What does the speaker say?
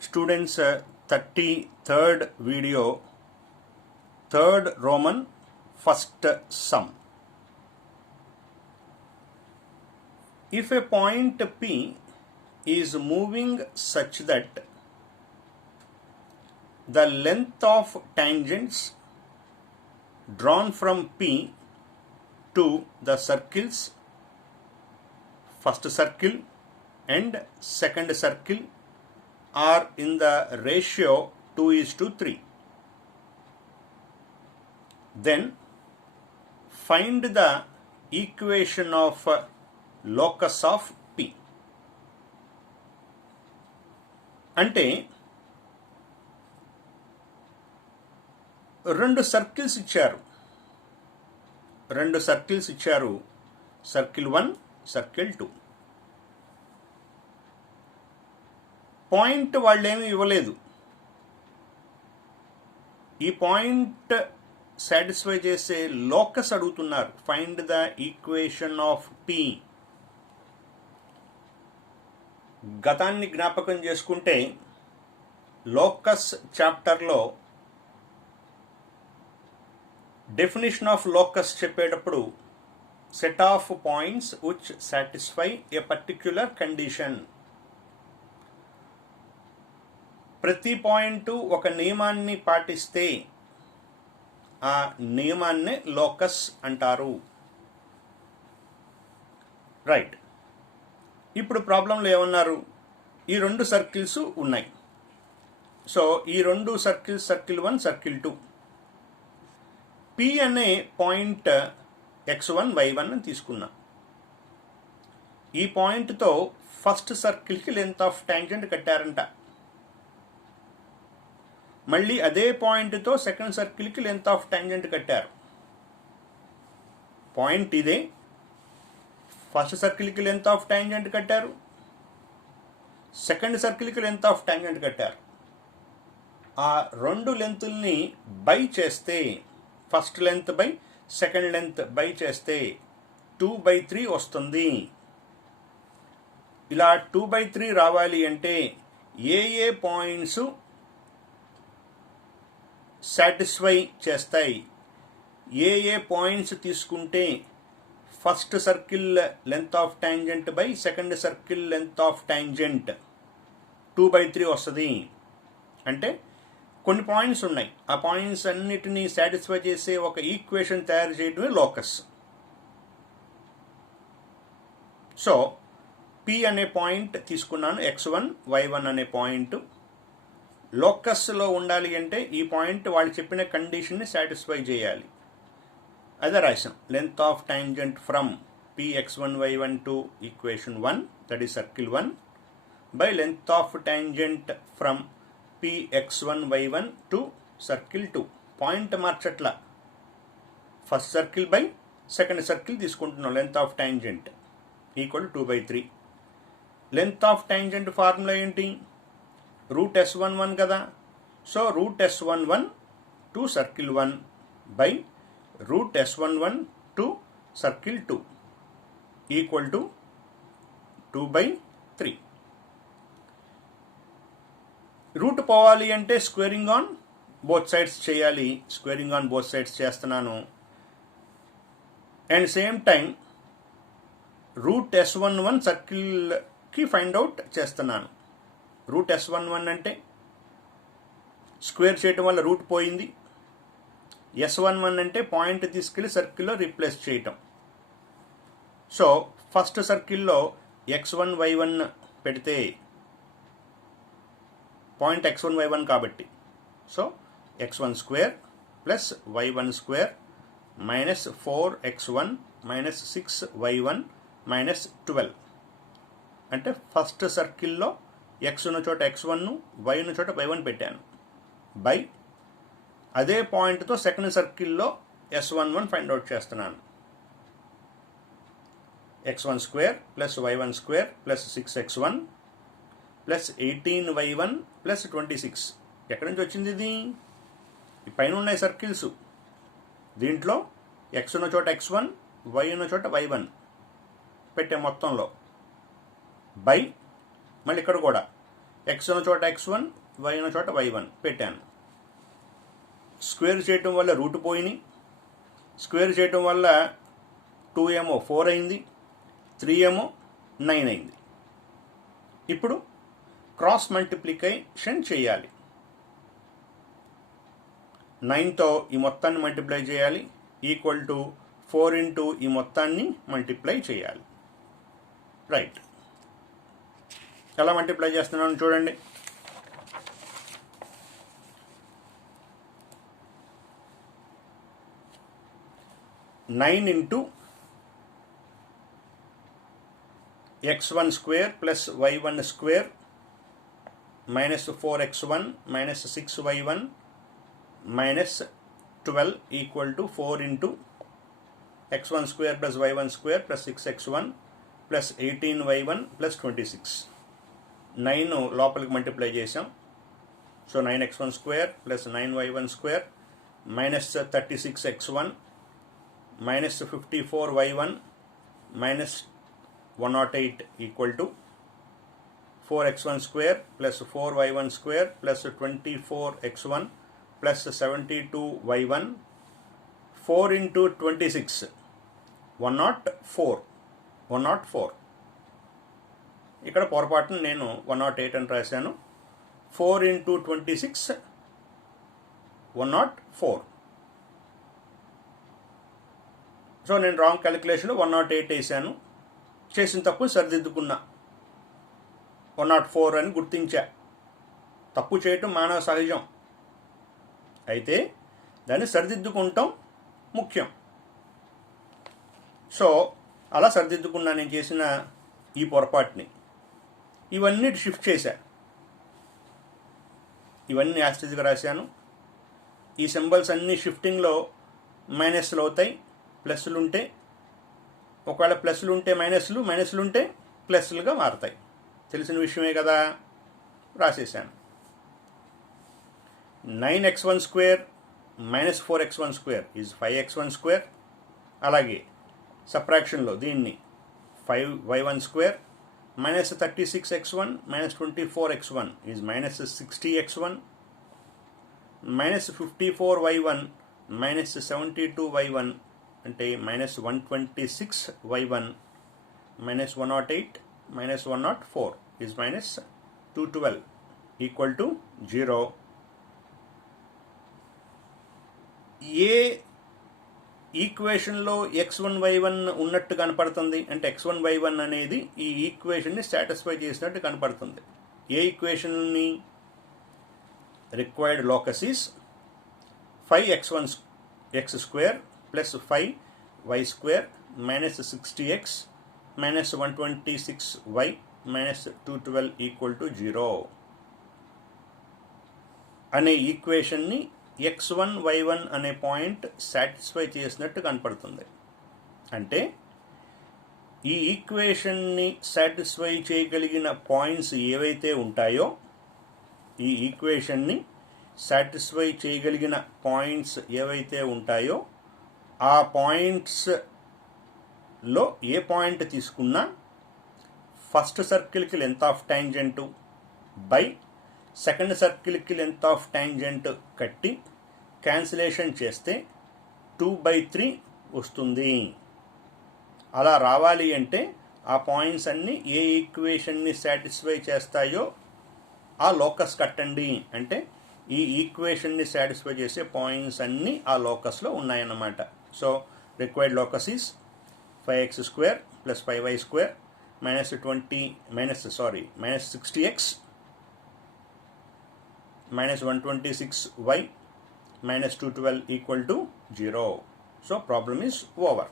Students, 33rd video, 3rd Roman, first sum. If a point P is moving such that the length of tangents drawn from P to the circles first circle and second circle are in the ratio 2:3. Then find the equation of locus of P. అంటే రెండు circles ఇచ్చారు circle 1 circle 2. Point వాళ్ళేమీ ఇవ్వలేదు. ఈ point satisfy చేసే locus అడుగుతున్నారు. Find the equation of P. గతాన్ని జ్ఞాపకం చేసుకుంటే లోకస్ చాప్టర్లో డెఫినిషన్ ఆఫ్ లోకస్ చెప్పేటప్పుడు set of points which satisfy A particular condition. ప్రతి పాయింట్ ఒక నియమాన్ని పాటిస్తే ఆ నియమాన్నే లోకస్ అంటారు. రైట్. ఇప్పుడు ప్రాబ్లంలో ఏమన్నారు? ఈ రెండు సర్కిల్స్ ఉన్నాయి. సో ఈ రెండు సర్కిల్స్ సర్కిల్ 1 సర్కిల్ 2. పి అనే పాయింట్ x1 y1 అని తీసుకున్నా. ఈ పాయింట్తో ఫస్ట్ సర్కిల్కి లెంత్ ఆఫ్ టాంజెంట్ కట్టారంట. మళ్ళీ అదే పాయింట్తో సెకండ్ సర్కిల్కి లెంత్ ఆఫ్ టాంజెంట్ కట్టారు. పాయింట్ ఇదే, ఫస్ట్ సర్కిల్కి లెంత్ ఆఫ్ టాంజెంట్ కట్టారు, సెకండ్ సర్కిల్కి లెంత్ ఆఫ్ టాంజెంట్ కట్టారు. ఆ రెండు లెంత్ల్ని బై చేస్తే, first length by second length by చేస్తే 2/3 వస్తుంది. ఇలా 2/3 రావాలి అంటే ఏ పాయింట్స్ సాటిస్ఫై చేస్తాయి, ఏ పాయింట్స్ తీసుకుంటే first circle length of tangent by second circle length of tangent 2/3 వస్తుంది. అంటే కొన్ని పాయింట్స్ ఉన్నాయి. ఆ పాయింట్స్ అన్నిటినీ సాటిస్ఫై చేసే ఒక ఈక్వేషన్ తయారు చేయడమే లోకస్. సో పి అనే పాయింట్ తీసుకున్నాను, x1 y1 అనే పాయింట్. లోకస్లో ఉండాలి అంటే ఈ పాయింట్ వాళ్ళు చెప్పిన కండిషన్ని సాటిస్ఫై చేయాలి. అదే రాసాం. Length of tangent from px1 y1 to equation 1, that is circle 1, by length of tangent from px1 y1 to circle 2. Point మార్చట్లా, first circle by second circle తీసుకుంటున్నాం. Length of tangent equal 2/3. Length of tangent formula ఏంటి? Root s11 కదా. So root s11 to circle 1 by root s11 to circle 2 equal to 2/3. Root పోవాలి అంటే squaring on both sides చేయాలి. Squaring on both sides చేస్తున్నాను. And same time root s11 సర్కిల్కి find out చేస్తున్నాను. Root s11 అంటే square చేయటం వల్ల route పోయింది. s11 అంటే పాయింట్ తీసుకెళ్ళి సర్కిల్లో రీప్లేస్ చేయటం. సో ఫస్ట్ సర్కిల్లో x1 y1 పెడితే పాయింట్ x1 y1 కాబట్టి, so x1 square plus y1 square minus 4x1 minus 6y1 minus 12. అంటే ఫస్ట్ సర్కిల్లో x ఉన్న చోట x1, y ఉన్న చోట y1 పెట్టాను. బై అదే పాయింట్తో సెకండ్ సర్కిల్లో s11 ఫైండ్ అవుట్ చేస్తున్నాను. x1 square plus y1 square plus 6x1 plus 18y1 plus 26. ఎక్కడి నుంచి వచ్చింది ఇది? ఈ పైన ఉన్నాయి సర్కిల్స్. దీంట్లో x ఉన్న చోట x1, y ఉన్న చోట y1 పెట్టే మొత్తంలో బై మళ్ళీ ఇక్కడ కూడా x ఉన్న చోట x1, y ఉన్న చోట y1 పెట్టాను. స్క్వేర్ చేయటం వల్ల రూట్ పోయినాయి. స్క్వేర్ చేయటం వల్ల 2 ఏమో 4 అయింది, 3 ఏమో 9 అయింది. ఇప్పుడు క్రాస్ మల్టిప్లికేషన్ చేయాలి. 9తో ఈ మొత్తాన్ని మల్టిప్లై చేయాలి, ఈక్వల్ టు 4 ఇంటూ ఈ మొత్తాన్ని మల్టిప్లై చేయాలి. రైట్, ఎలా మల్టిప్లై చేస్తున్నాను చూడండి. Nine into x1 square plus y1 square minus 4x1 minus 6y1 minus 12 equal to 4 into x1 square plus y1 square plus 6x1 plus 18y1 plus 26. 9 లోపలికి multiply చేసాం. So 9x1 square plus 9y1 square minus 36x1 minus 54y1 minus 108 equal to 4x1 square plus 4y1 square plus 24x1 plus 72y1. 4 into 26 104. ఇక్కడ పొరపాటున నేను 108 అని రాశాను. 4 into 26 104. So నేను wrong calculation 108 వేసాను. చేసిన తప్పు సరిదిద్దుకున్నా. 104 అని గుర్తించా. తప్పు చేయటం మానవ సహజం, అయితే దాన్ని సరిదిద్దుకుంటాం ముఖ్యం. సో అలా సరిదిద్దుకున్నా నేను చేసిన ఈ పొరపాటుని. ఇవన్నీ షిఫ్ట్ చేశా, ఇవన్నీ యాస్టిజ్గా రాశాను. ఈ సింబల్స్ అన్నీ షిఫ్టింగ్లో మైనస్లు అవుతాయి. ప్లస్లు ఉంటే ఒకవేళ ప్లస్లు ఉంటే మైనస్లు, మైనస్లు ఉంటే ప్లస్లుగా మారుతాయి. తెలిసిన విషయమే కదా, రాసేసాను. 9x1 square minus 4x1 square is 5x1 square. అలాగే సబ్ట్రాక్షన్లో దీన్ని 5y1 square minus 36x1 minus 24x1 is minus 60x1 minus 54y1 minus 72y1 అంటే minus 126y1 minus 108 minus 104 is minus 212 equal to 0. ఏ ఈక్వేషన్లో x1 y1 ఉన్నట్టు కనపడుతుంది అంటే x1 y1 అనేది ఈ ఈక్వేషన్ని సాటిస్ఫై చేసినట్టు కనపడుతుంది. ఏ ఈక్వేషన్ని? Required locus is 5x1 x square plus 5y square minus 60x minus 126y minus 212 equal to 0 అనే ఈక్వేషన్ని x1 y1 అనే పాయింట్ సాటిస్ఫై చేసినట్టు కనపడుతుంది. అంటే ఈ ఈక్వేషన్ని సాటిస్ఫై చేయగలిగిన పాయింట్స్ ఏవైతే ఉంటాయో, ఈ ఈక్వేషన్ని సాటిస్ఫై చేయగలిగిన పాయింట్స్ ఏవైతే ఉంటాయో ఆ పాయింట్స్లో ఏ పాయింట్ తీసుకున్నా ఫస్ట్ సర్కిల్కి length of tangent by second సర్కిల్కి లెంత్ ఆఫ్ ట్యాంజెంట్ కట్టి క్యాన్సిలేషన్ చేస్తే 2/3 వస్తుంది. అలా రావాలి అంటే ఆ పాయింట్స్ అన్నీ ఏ ఈక్వేషన్ని సాటిస్ఫై చేస్తాయో ఆ లోకస్ కట్టండి. అంటే ఈ ఈక్వేషన్ని సాటిస్ఫై చేసే పాయింట్స్ అన్నీ ఆ లోకస్లో ఉన్నాయన్నమాట. So required locus is 5x square plus 5y square minus 60x minus 126y minus 212 equal to 0. So problem is over.